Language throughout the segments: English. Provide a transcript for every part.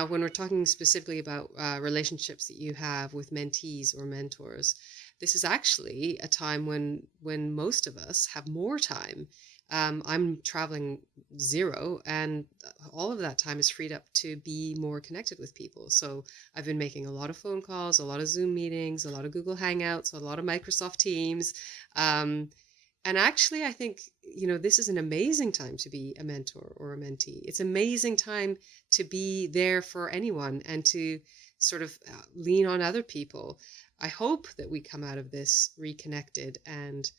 Now, when we're talking specifically about relationships that you have with mentees or mentors, this is actually a time when most of us have more time. I'm traveling zero, and all of that time is freed up to be more connected with people. So I've been making a lot of phone calls, a lot of Zoom meetings, a lot of Google Hangouts, a lot of Microsoft Teams. Um, and actually, I think, this is an amazing time to be a mentor or a mentee. It's an amazing time to be there for anyone and to sort of lean on other people. I hope that we come out of this reconnected and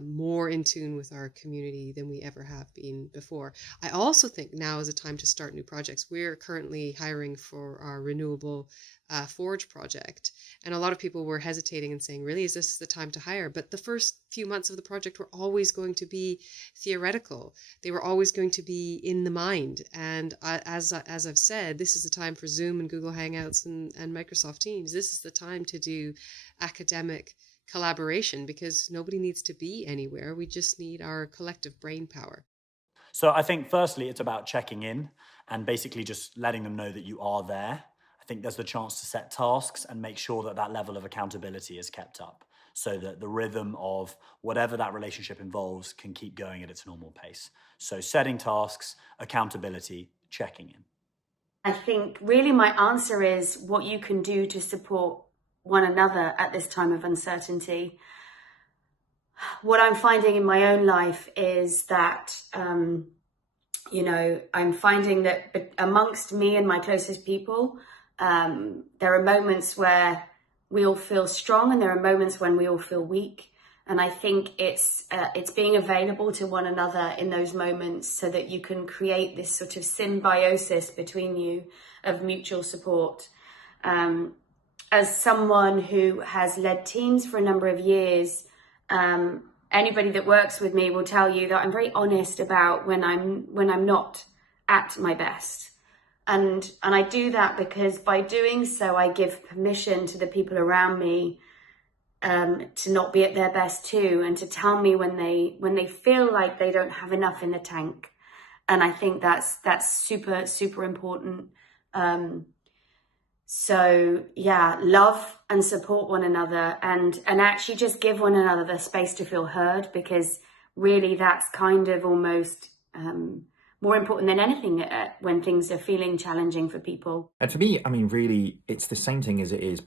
more in tune with our community than we ever have been before. I also think now is a time to start new projects. We're currently hiring for our renewable Forge project, and a lot of people were hesitating and saying, really, is this the time to hire? But the first few months of the project were always going to be theoretical. They were always going to be in the mind. And as I've said, this is the time for Zoom and Google Hangouts and Microsoft Teams. This is the time to do academic collaboration, because nobody needs to be anywhere. We just need our collective brain power. So I think firstly, it's about checking in and basically just letting them know that you are there. I think there's the chance to set tasks and make sure that that level of accountability is kept up so that the rhythm of whatever that relationship involves can keep going at its normal pace. So setting tasks, accountability, checking in. I think really my answer is what you can do to support one another at this time of uncertainty. What I'm finding in my own life is that, I'm finding that amongst me and my closest people, there are moments where we all feel strong and there are moments when we all feel weak. And I think it's being available to one another in those moments so that you can create this sort of symbiosis between you of mutual support. As someone who has led teams for a number of years, anybody that works with me will tell you that I'm very honest about when I'm not at my best. And I do that because by doing so, I give permission to the people around me to not be at their best too, and to tell me when they feel like they don't have enough in the tank. And I think that's super, super important. So yeah, love and support one another and actually just give one another the space to feel heard, because really that's kind of almost more important than anything when things are feeling challenging for people. And for me, I mean, really, it's the same thing as it is.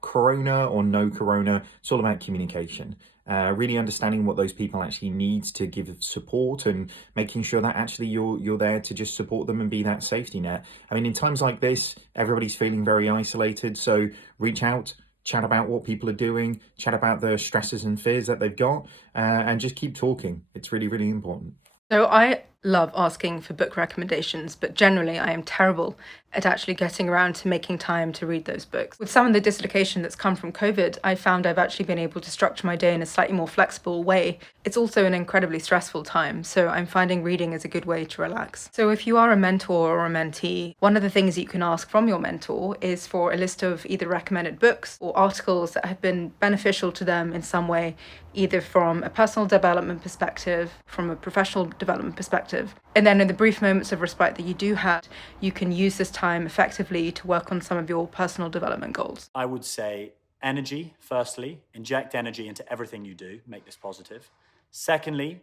Corona or no corona, it's all about communication. Really understanding what those people actually need to give support and making sure that actually you're there to just support them and be that safety net. I mean, in times like this, everybody's feeling very isolated. So reach out, chat about what people are doing, chat about the stresses and fears that they've got, and just keep talking. It's really, really important. So I love asking for book recommendations, but generally I am terrible at actually getting around to making time to read those books. With some of the dislocation that's come from COVID, I found I've actually been able to structure my day in a slightly more flexible way. It's also an incredibly stressful time, so I'm finding reading is a good way to relax. So if you are a mentor or a mentee, one of the things that you can ask from your mentor is for a list of either recommended books or articles that have been beneficial to them in some way, either from a personal development perspective, from a professional development perspective. And then in the brief moments of respite that you do have, you can use this time effectively to work on some of your personal development goals. I would say energy, firstly. Inject energy into everything you do. Make this positive. Secondly,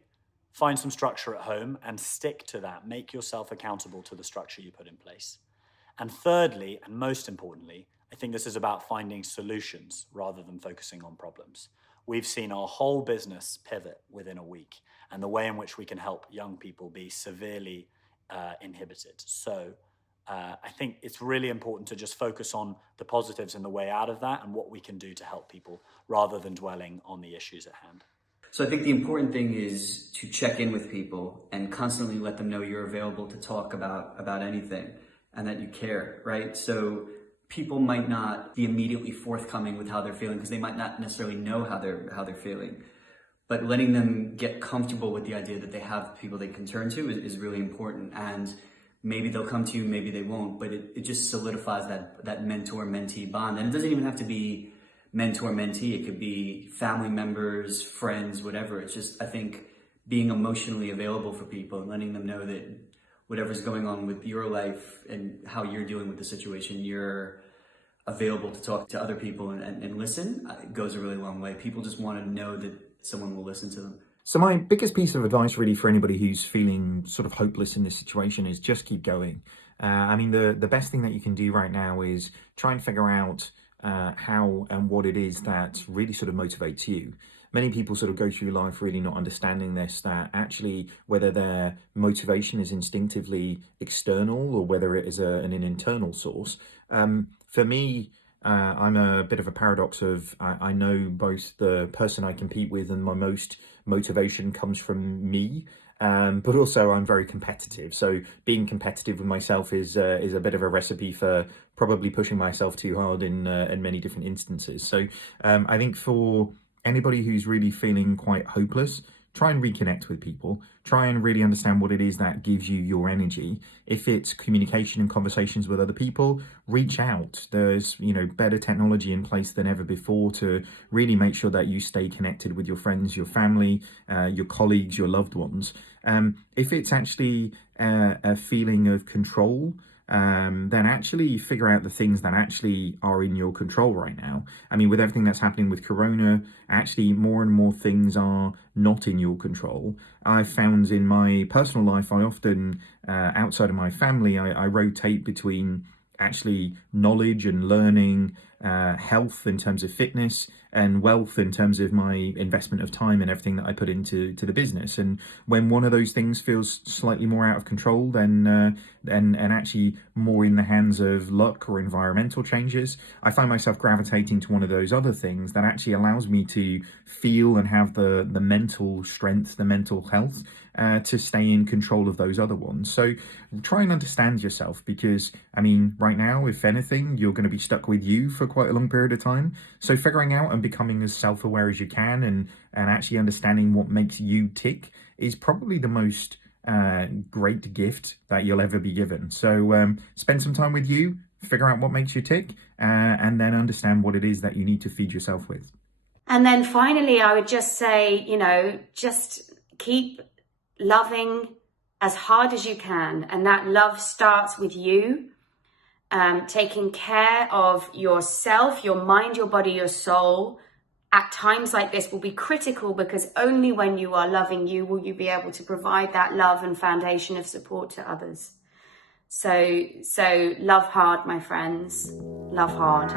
find some structure at home and stick to that. Make yourself accountable to the structure you put in place. And thirdly, and most importantly, I think this is about finding solutions rather than focusing on problems. We've seen our whole business pivot within a week, and the way in which we can help young people be severely inhibited. So I think it's really important to just focus on the positives and the way out of that and what we can do to help people rather than dwelling on the issues at hand. So I think the important thing is to check in with people and constantly let them know you're available to talk about anything and that you care, right? So people might not be immediately forthcoming with how they're feeling because they might not necessarily know how they're feeling. But letting them get comfortable with the idea that they have people they can turn to is really important. And maybe they'll come to you, maybe they won't, but it just solidifies that mentor-mentee bond. And it doesn't even have to be mentor-mentee. It could be family members, friends, whatever. It's just, I think, being emotionally available for people and letting them know that whatever's going on with your life and how you're dealing with the situation, you're available to talk to other people and listen, it goes a really long way. People just want to know that someone will listen to them. So my biggest piece of advice really for anybody who's feeling sort of hopeless in this situation is just keep going. I mean, the best thing that you can do right now is try and figure out how and what it is that really sort of motivates you. Many people sort of go through life really not understanding this, that actually whether their motivation is instinctively external or whether it is an internal source. For me, I'm a bit of a paradox of I know both the person I compete with and my most motivation comes from me. But also I'm very competitive. So being competitive with myself is a bit of a recipe for probably pushing myself too hard in many different instances. So I think for anybody who's really feeling quite hopeless, try and reconnect with people. Try and really understand what it is that gives you your energy. If it's communication and conversations with other people, reach out. There's, better technology in place than ever before to really make sure that you stay connected with your friends, your family, your colleagues, your loved ones. If it's actually a feeling of control, then actually figure out the things that actually are in your control right now. I mean, with everything that's happening with Corona, actually more and more things are not in your control. I've found in my personal life, I often, outside of my family, I rotate between actually knowledge and learning, health in terms of fitness, and wealth in terms of my investment of time and everything that I put into the business. And when one of those things feels slightly more out of control, then and actually more in the hands of luck or environmental changes, I find myself gravitating to one of those other things that actually allows me to feel and have the mental strength, the mental health to stay in control of those other ones. So try and understand yourself, because I mean, right now, if anything, you're going to be stuck with you for quite a long period of time. So figuring out and becoming as self-aware as you can and actually understanding what makes you tick is probably the most great gift that you'll ever be given. So spend some time with you, figure out what makes you tick, and then understand what it is that you need to feed yourself with. And then finally, I would just say, just keep loving as hard as you can. And that love starts with you. Taking care of yourself, your mind, your body, your soul at times like this will be critical, because only when you are loving you will you be able to provide that love and foundation of support to others. So love hard, my friends. Love hard.